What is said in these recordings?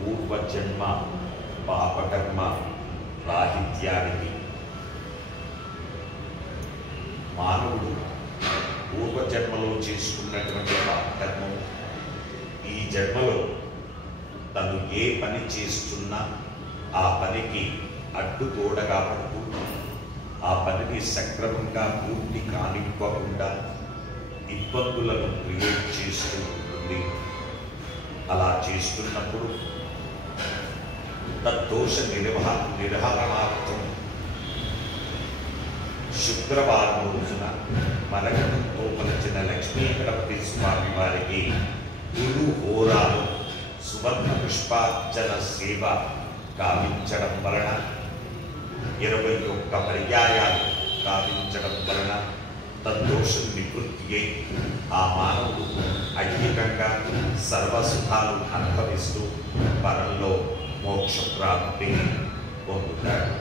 పూర్వజన్మ పాపకర్మ రాహిత్యానికి మానవుడు పూర్వజన్మలో చేసుకున్నటువంటి పాపకర్మం ఈ జన్మలో తను ఏ పని చేస్తున్నా ఆ పనికి అడ్డుగోడగా పడుతూ ఆ పనిని సక్రమంగా పూర్తి కానివ్వకుండా ఇబ్బందులను క్రియేట్ చేస్తూ ఉంటుంది. అలా చేస్తున్నప్పుడు తద్దోష నిర్వహణార్థం శుక్రవారం రోజున మరకతంతో కొలిచిన లక్ష్మీ గణపతి స్వామి వారికి గురు హోరాలు సువర్ణ పుష్పార్చన సేవ గావించడం వలన 21 పర్యాయాలు గావించడం వలన తద్దోషం నివృత్తి అయి ఆ మానవుడు ఐహికంగా సర్వసుఖాలు అనుభవిస్తూ పరంలో మోక్షప్రాప్తిని పొందుతాడు.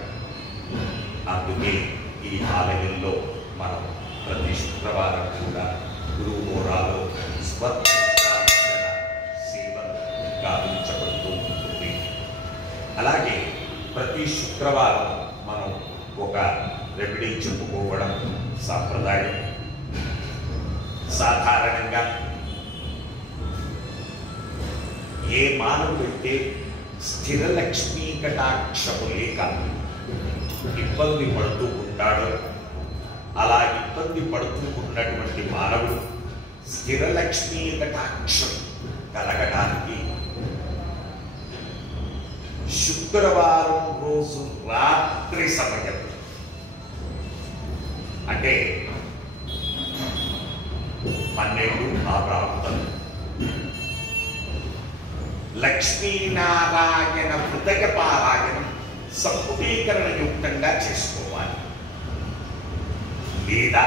అందుకే ఈ ఆలయంలో మనం ప్రతి శుక్రవారం కూడా గురుహోరాలో స్వర్ణ సేవలు గావించబడుతూ ఉంటుంది. అలాగే ప్రతి శుక్రవారం మనం ఒక రెమెడీ చెప్పుకోవడం సాంప్రదాయం. సాధారణంగా ఏ మానవుడైతే స్థిర లక్ష్మీ కటాక్షము లేక ఇబ్బంది పడుతూ ఉంటాడో అలా ఇబ్బంది పడుతూ ఉన్నటువంటి మానవుడు స్థిర లక్ష్మీ కటాక్షం కలగడానికి శుక్రవారం రోజు రాత్రి సమయం అంటే 12 ఆ ప్రాంతం లక్ష్మీనారాయణ హృదయ పారాయణం సంపుటీకరణ యుక్తంగా చేసుకోవాలి. లేదా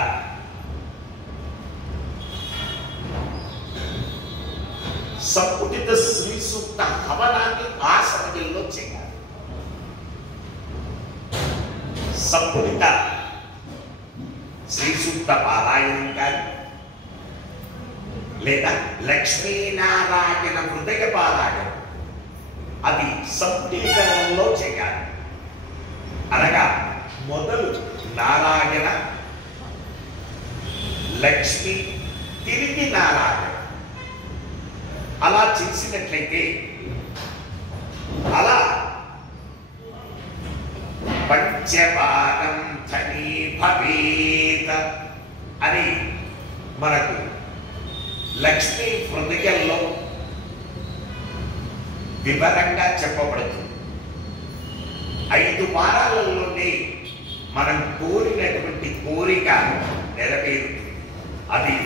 సంపుటిత శ్రీ సూక్త హవనాన్ని ఆ సమయంలో చేయాలి. సంపుటిత శ్రీ సూక్త పారాయణం కానీ లేదా లక్ష్మీనారాయణ హృదయ పారాయణం అది సంపుటీకరణలో చేయాలి. అనగా మొదలు నారాయణ, లక్ష్మి, తిరిగి నారాయణ అలా చేసినట్లయితే అలా పంచపారం ధనీ భవేత అని మనకు లక్ష్మీ హృదయంలో వివరంగా చెప్పబడుతుంది. 5 వారాలలోనే మనం కోరినటువంటి కోరిక నెరవేరుతుంది. అది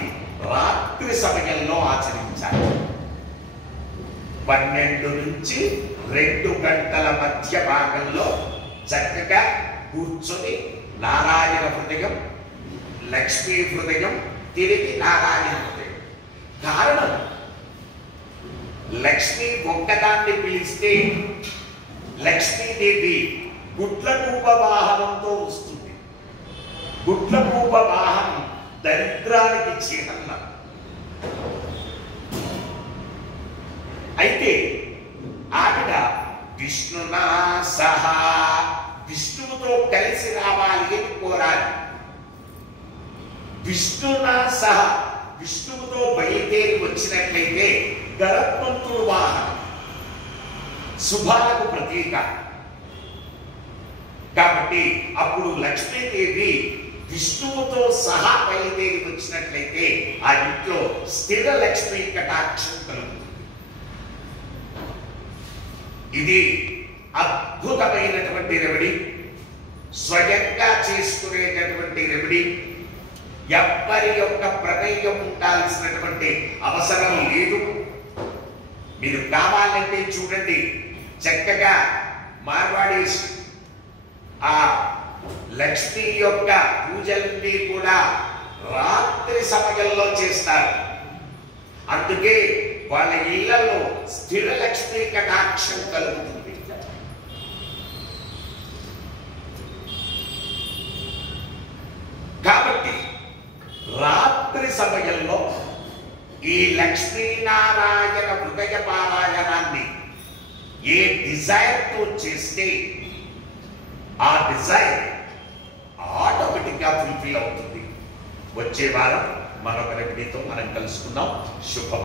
రాత్రి సమయంలో ఆచరించాలి. 12 నుంచి 2 గంటల మధ్య భాగంలో చక్కగా కూర్చొని నారాయణ హృదయం, లక్ష్మీ హృదయం, తిరిగి నారాయణ హృదయం. కారణం లక్ష్మి ఒక్కదాన్ని పిలిస్తే లక్ష్మీదేవి గుడ్లకూప వాహనంతో వస్తుంది. గుడ్లకూప వాహనం దరిద్రానికి చిహ్నం. అయితే ఆవిడ విష్ణునా సహా విష్ణువుతో కలిసి రావాలి అని కోరాలి. విష్ణునా సహా విష్ణువుతో బయలుదేరి వచ్చినట్లయితే గరుత్మంతుడు వాహనం శుభాలకు ప్రతీక. కాబట్టి అప్పుడు లక్ష్మీదేవి విష్ణువుతో సహా బయలుదేరి వచ్చినట్లయితే ఆ ఇంట్లో స్థిర లక్ష్మీ కటాక్షం కలుగుతుంది. ఇది అద్భుతమైనటువంటి రెమెడీ, స్వయంగా చేసుకునేటటువంటి రెమెడీ. ఎవ్వరి యొక్క ప్రమేయం ఉండాల్సినటువంటి అవసరం లేదు. మీరు కావాలంటే చూడండి, చక్కగా మార్వాడీస్ ఆ లక్ష్మి యొక్క పూజలన్నీ కూడా రాత్రి సమయంలో చేస్తారు. అందుకే వాళ్ళ ఇళ్లలో స్థిర లక్ష్మీ కటాక్షం కలుగుతుంది. కాబట్టి రాత్రి సమయంలో ఈ లక్ష్మీనారాయణ హృదయ పారాయణాన్ని ఏ డిజైర్తో చేస్తే ఆ డిజైర్ ఆటోమేటిక్గా ఫుల్ఫిల్ అవుతుంది. వచ్చే వారం మరొక రెమెడీతో మనం కలుసుకుందాం. శుభం.